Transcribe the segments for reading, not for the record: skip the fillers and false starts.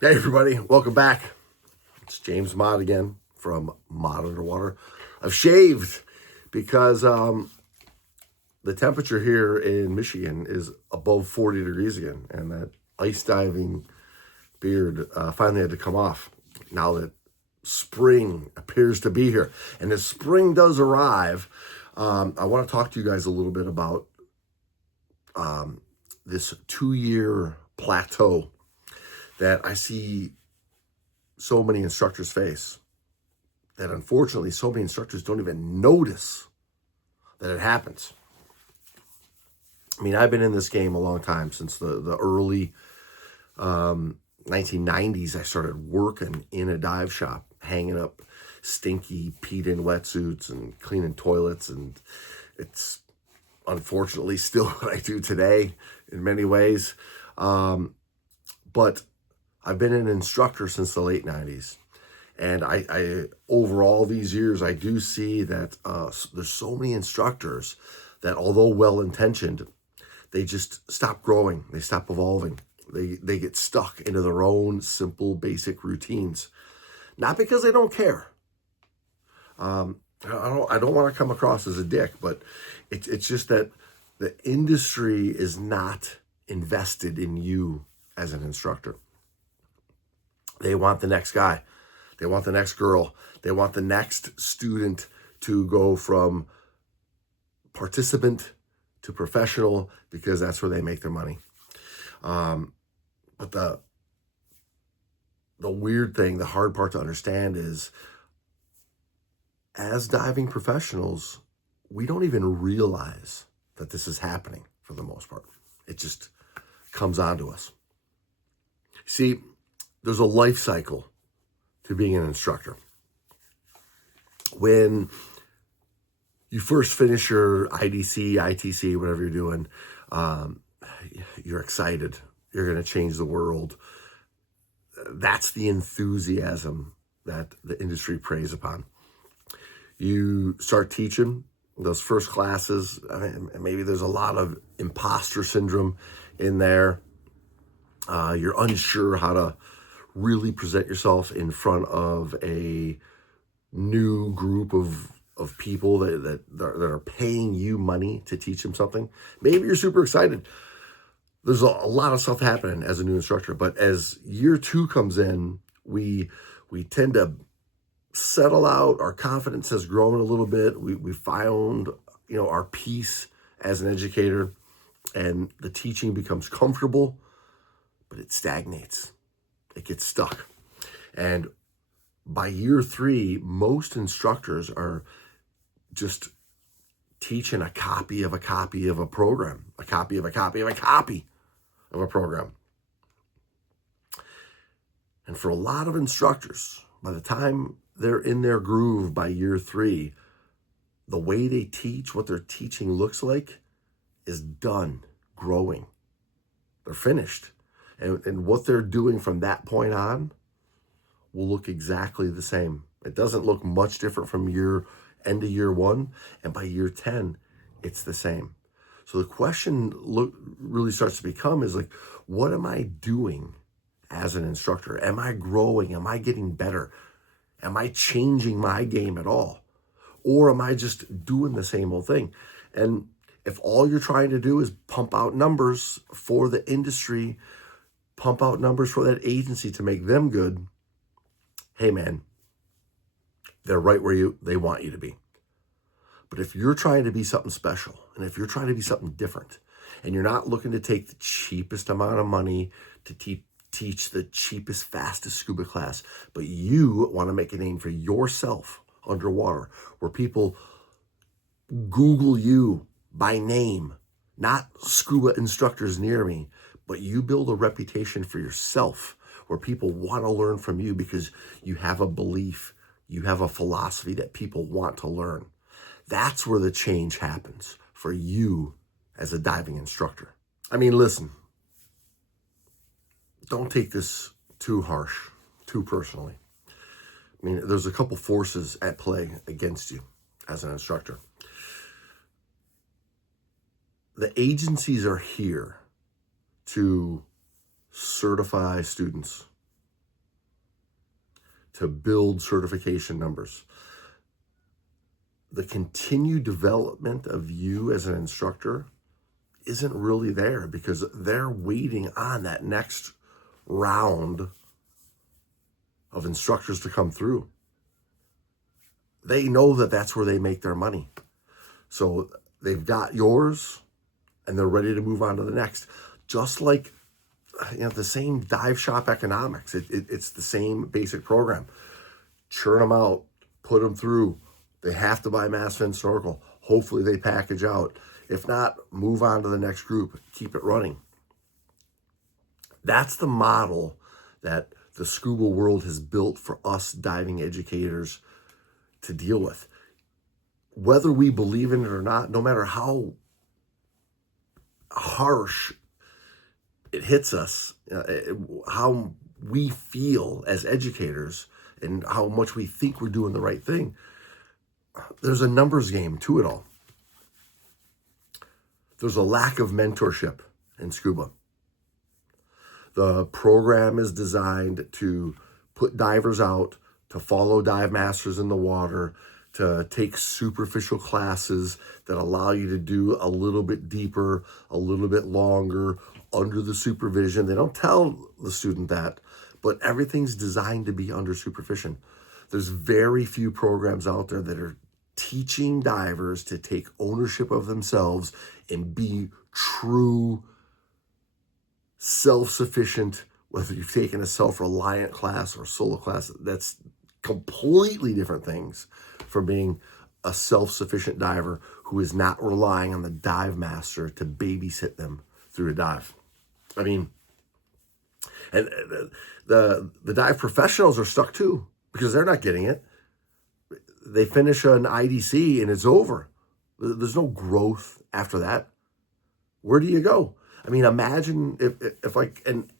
Hey everybody, welcome back. It's James Mott again from Mott Underwater. I've shaved because the temperature here in Michigan is above 40 degrees again, and that ice diving beard finally had to come off now that spring appears to be here. And as spring does arrive, I want to talk to you guys a little bit about this 2-year plateau that I see so many instructors face, that unfortunately so many instructors don't even notice that it happens. I mean, I've been in this game a long time, since the early 1990s. I started working in a dive shop, hanging up stinky peed-in wetsuits and cleaning toilets, and it's unfortunately still what I do today in many ways. But I've been an instructor since the late 90s. And I over all these years, I do see that there's so many instructors that, although well-intentioned, they just stop growing. They stop evolving. They get stuck into their own simple, basic routines. Not because they don't care. I don't want to come across as a dick, but it's just that the industry is not invested in you as an instructor. They want the next guy. They want the next girl. They want the next student to go from participant to professional, because that's where they make their money. But the weird thing, the hard part to understand is, as diving professionals, we don't even realize that this is happening for the most part. It just comes onto us. See, there's a life cycle to being an instructor. When you first finish your IDC, ITC, whatever you're doing, you're excited. You're going to change the world. That's the enthusiasm that the industry preys upon. You start teaching those first classes. I mean, maybe there's a lot of imposter syndrome in there. You're unsure how to really present yourself in front of a new group of people that are paying you money to teach them something. Maybe you're super excited. There's a lot of stuff happening as a new instructor, but as year 2 comes in, we tend to settle out. Our confidence has grown a little bit. We found, our peace as an educator, and the teaching becomes comfortable, but it stagnates. It gets stuck. And by year 3, most instructors are just teaching a copy of a copy of a program, a copy of a copy of a copy of a program. And for a lot of instructors, by the time they're in their groove by year 3, the way they teach, what their teaching looks like, is done growing. They're finished. And what they're doing from that point on will look exactly the same. It doesn't look much different from end of year 1. And by year 10, it's the same. So the question really starts to become is like, what am I doing as an instructor? Am I growing? Am I getting better? Am I changing my game at all? Or am I just doing the same old thing? And if all you're trying to do is pump out numbers for the industry, pump out numbers for that agency to make them good, hey man, they're right where they want you to be. But if you're trying to be something special, and if you're trying to be something different, and you're not looking to take the cheapest amount of money to teach the cheapest, fastest scuba class, but you want to make a name for yourself underwater, where people Google you by name, not scuba instructors near me, but you build a reputation for yourself where people want to learn from you because you have a belief, you have a philosophy that people want to learn. That's where the change happens for you as a diving instructor. I mean, listen, don't take this too harsh, too personally. I mean, there's a couple forces at play against you as an instructor. The agencies are here to certify students, to build certification numbers. The continued development of you as an instructor isn't really there because they're waiting on that next round of instructors to come through. They know that that's where they make their money. So they've got yours and they're ready to move on to the next. Just like, the same dive shop economics. It's the same basic program. Churn them out, put them through. They have to buy Mass Fin Snorkel. Hopefully they package out. If not, move on to the next group. Keep it running. That's the model that the scuba world has built for us diving educators to deal with. Whether we believe in it or not, no matter how harsh it hits us, how we feel as educators and how much we think we're doing the right thing, there's a numbers game to it all. There's a lack of mentorship in scuba. The program is designed to put divers out, to follow dive masters in the water, to take superficial classes that allow you to do a little bit deeper, a little bit longer, under the supervision. They don't tell the student that, but everything's designed to be under supervision. There's very few programs out there that are teaching divers to take ownership of themselves and be true self-sufficient, whether you've taken a self-reliant class or a solo class. That's completely different things from being a self-sufficient diver who is not relying on the dive master to babysit them through a dive. I mean, and the dive professionals are stuck too because they're not getting it. They finish an IDC and it's over. There's no growth after that. Where do you go? I mean, imagine if like an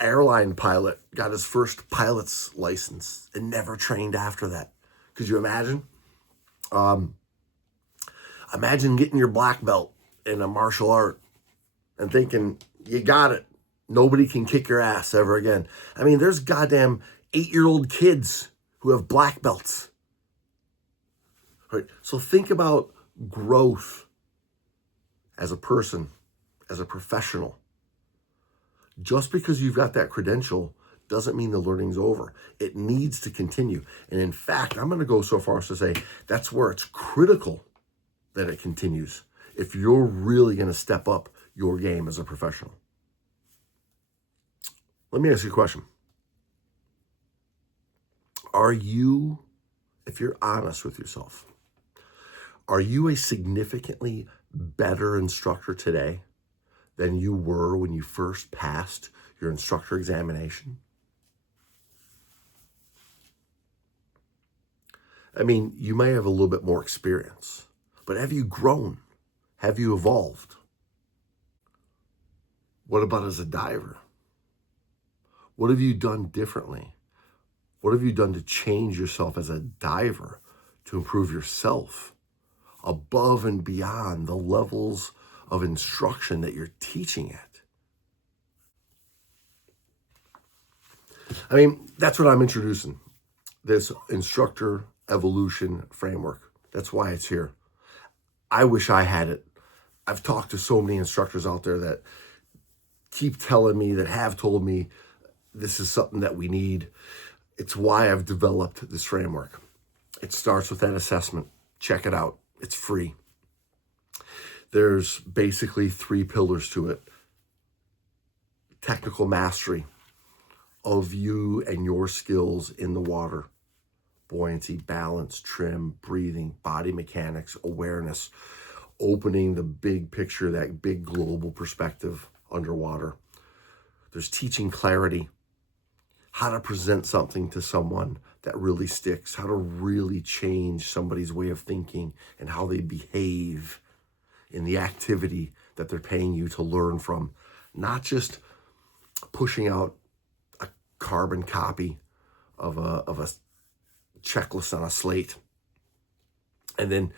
airline pilot got his first pilot's license and never trained after that. Could you imagine? Imagine getting your black belt in a martial art and thinking, you got it. Nobody can kick your ass ever again. I mean, there's goddamn 8-year-old kids who have black belts. Right? So think about growth as a person, as a professional. Just because you've got that credential doesn't mean the learning's over. It needs to continue. And in fact, I'm going to go so far as to say that's where it's critical that it continues if you're really going to step up your game as a professional. Let me ask you a question. Are you, if you're honest with yourself, are you a significantly better instructor today than you were when you first passed your instructor examination? I mean, you may have a little bit more experience, but have you grown? Have you evolved? What about as a diver? What have you done differently? What have you done to change yourself as a diver to improve yourself above and beyond the levels of instruction that you're teaching at? I mean, that's what I'm introducing, this Instructor Evolution Framework. That's why it's here. I wish I had it. I've talked to so many instructors out there that keep telling me, that have told me, this is something that we need. It's why I've developed this framework. It starts with that assessment. Check it out. It's free. There's basically 3 pillars to it. Technical mastery of you and your skills in the water. Buoyancy, balance, trim, breathing, body mechanics, awareness, opening the big picture, that big global perspective underwater. There's teaching clarity, how to present something to someone that really sticks, how to really change somebody's way of thinking and how they behave in the activity that they're paying you to learn from. Not just pushing out a carbon copy of a checklist on a slate. And then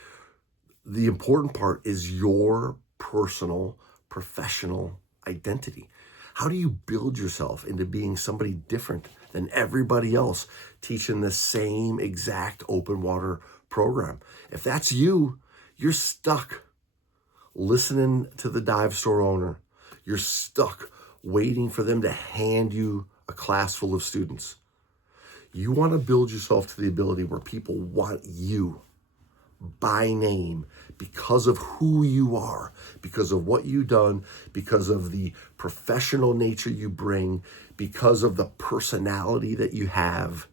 the important part is your personal, professional identity. How do you build yourself into being somebody different than everybody else teaching the same exact open water program. If that's you, you're stuck listening to the dive store owner. You're stuck waiting for them to hand you a class full of students. You want to build yourself to the ability where people want you by name because of who you are, because of what you've done, because of the professional nature you bring, because of the personality that you have.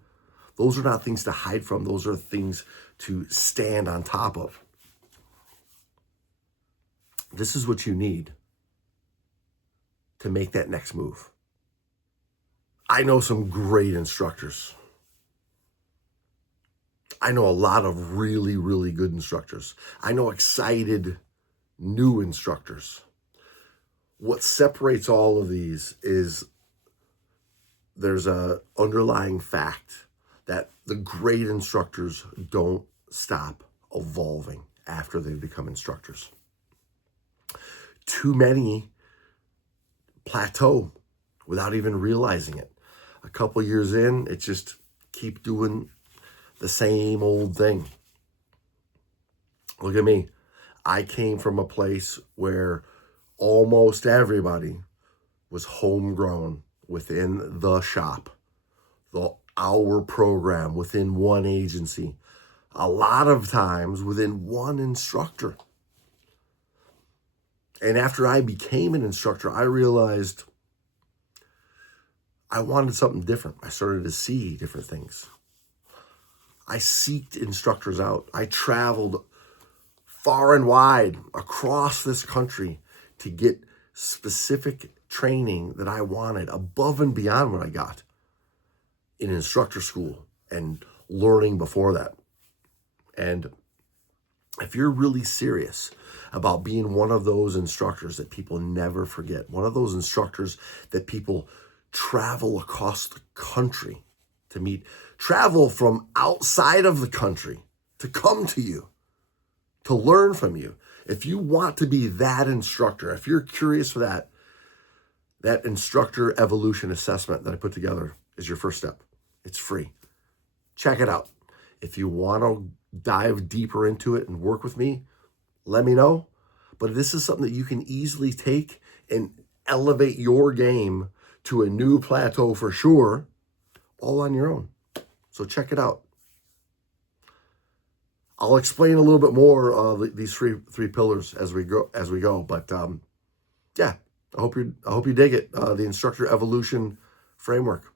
Those are not things to hide from. Those are things to stand on top of. This is what you need to make that next move. I know some great instructors. I know a lot of really, really good instructors. I know excited new instructors. What separates all of these is there's a underlying fact that the great instructors don't stop evolving after they become instructors. Too many plateau without even realizing it. A couple years in, it's just keep doing the same old thing. Look at me. I came from a place where almost everybody was homegrown within the shop, our program within one agency, a lot of times within one instructor. And after I became an instructor, I realized I wanted something different. I started to see different things. I sought instructors out. I traveled far and wide across this country to get specific training that I wanted above and beyond what I got in instructor school and learning before that. And if you're really serious about being one of those instructors that people never forget, one of those instructors that people travel across the country to meet, travel from outside of the country to come to you, to learn from you. If you want to be that instructor, if you're curious for that instructor evolution assessment that I put together is your first step. It's free. Check it out. If you want to dive deeper into it and work with me, let me know. But this is something that you can easily take and elevate your game to a new plateau for sure, all on your own. So check it out. I'll explain a little bit more of these three pillars as we go. But yeah, I hope you dig it. The Instructor Evolution Framework.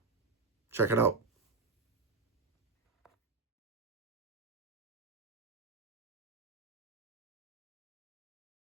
Check it out.